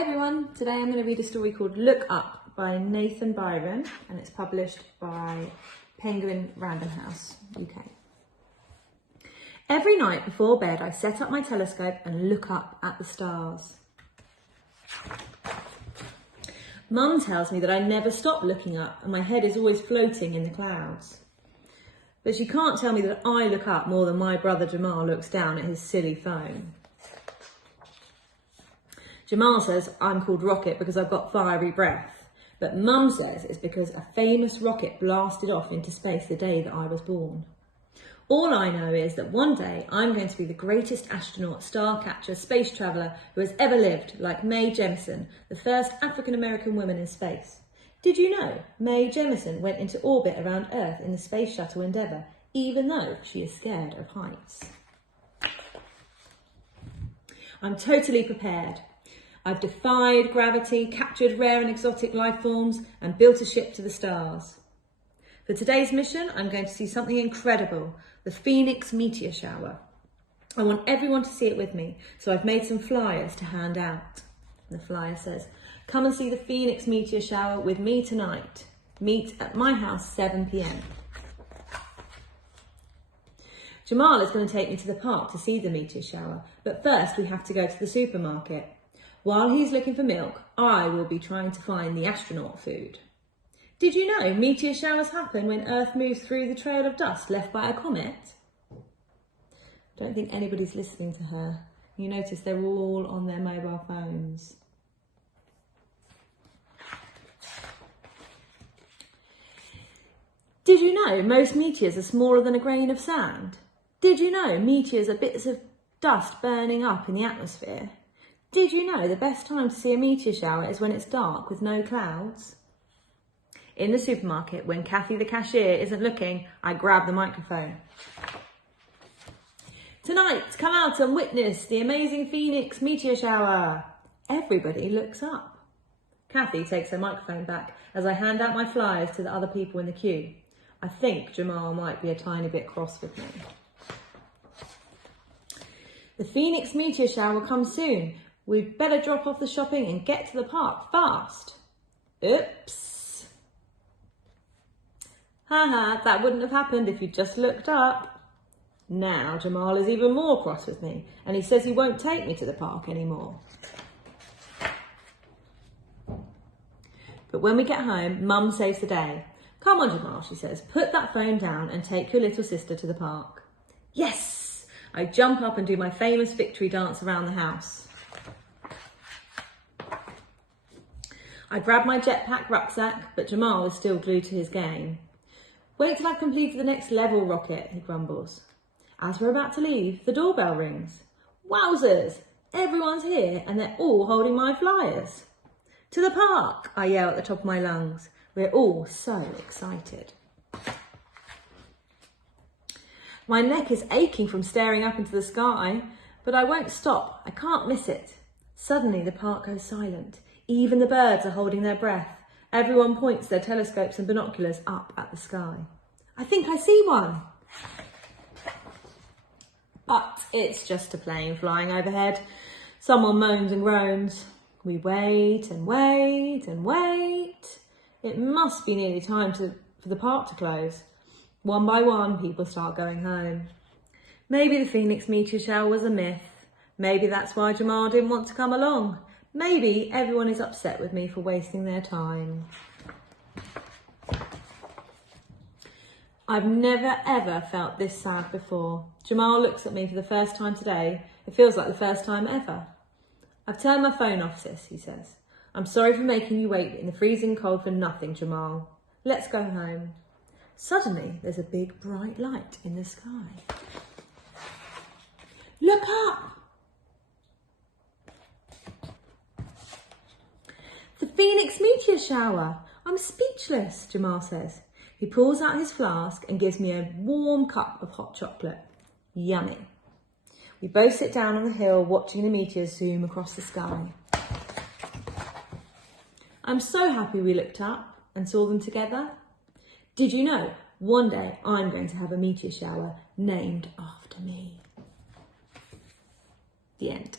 Hi everyone, today I'm going to read a story called Look Up by Nathan Byron and it's published by Penguin Random House, UK. Every night before bed I set up my telescope and look up at the stars. Mum tells me that I never stop looking up and my head is always floating in the clouds. But she can't tell me that I look up more than my brother Jamal looks down at his silly phone. Jamal says I'm called Rocket because I've got fiery breath, but Mum says it's because a famous rocket blasted off into space the day that I was born. All I know is that one day I'm going to be the greatest astronaut, star catcher, space traveller who has ever lived, like Mae Jemison, the first African-American woman in space. Did you know Mae Jemison went into orbit around Earth in the Space Shuttle Endeavour, even though she is scared of heights? I'm totally prepared. I've defied gravity, captured rare and exotic life forms, and built a ship to the stars. For today's mission, I'm going to see something incredible, the Phoenix meteor shower. I want everyone to see it with me, so I've made some flyers to hand out. The flyer says, "Come and see the Phoenix meteor shower with me tonight. Meet at my house 7 p.m. Jamal is going to take me to the park to see the meteor shower, but first we have to go to the supermarket. While he's looking for milk, I will be trying to find the astronaut food. Did you know meteor showers happen when Earth moves through the trail of dust left by a comet?" I don't think anybody's listening to her. You notice they're all on their mobile phones. Did you know most meteors are smaller than a grain of sand? Did you know meteors are bits of dust burning up in the atmosphere? Did you know the best time to see a meteor shower is when it's dark with no clouds? In the supermarket, when Kathy the cashier isn't looking, I grab the microphone. "Tonight, come out and witness the amazing Phoenix meteor shower." Everybody looks up. Kathy takes her microphone back as I hand out my flyers to the other people in the queue. I think Jamal might be a tiny bit cross with me. "The Phoenix meteor shower will come soon. We'd better drop off the shopping and get to the park fast." Oops. Haha, that wouldn't have happened if you just looked up. Now Jamal is even more cross with me and he says he won't take me to the park anymore. But when we get home, Mum saves the day. "Come on, Jamal," she says, "put that phone down and take your little sister to the park." Yes! I jump up and do my famous victory dance around the house. I grab my jetpack rucksack, but Jamal is still glued to his game. "Wait till I've completed the next level, Rocket," he grumbles. As we're about to leave, the doorbell rings. Wowzers! Everyone's here and they're all holding my flyers. "To the park," I yell at the top of my lungs. We're all so excited. My neck is aching from staring up into the sky, but I won't stop. I can't miss it. Suddenly the park goes silent. Even the birds are holding their breath. Everyone points their telescopes and binoculars up at the sky. I think I see one. But it's just a plane flying overhead. Someone moans and groans. We wait and wait and wait. It must be nearly time for the park to close. One by one, people start going home. Maybe the Phoenix meteor shower was a myth. Maybe that's why Jamal didn't want to come along. Maybe everyone is upset with me for wasting their time. I've never ever felt this sad before. Jamal looks at me for the first time today. It feels like the first time ever. "I've turned my phone off, sis," he says. "I'm sorry for making you wait in the freezing cold for nothing, Jamal. Let's go home." Suddenly, there's a big bright light in the sky. Look up! "The Phoenix meteor shower. I'm speechless," Jamal says. He pulls out his flask and gives me a warm cup of hot chocolate. Yummy. We both sit down on the hill watching the meteors zoom across the sky. I'm so happy we looked up and saw them together. Did you know one day I'm going to have a meteor shower named after me? The end.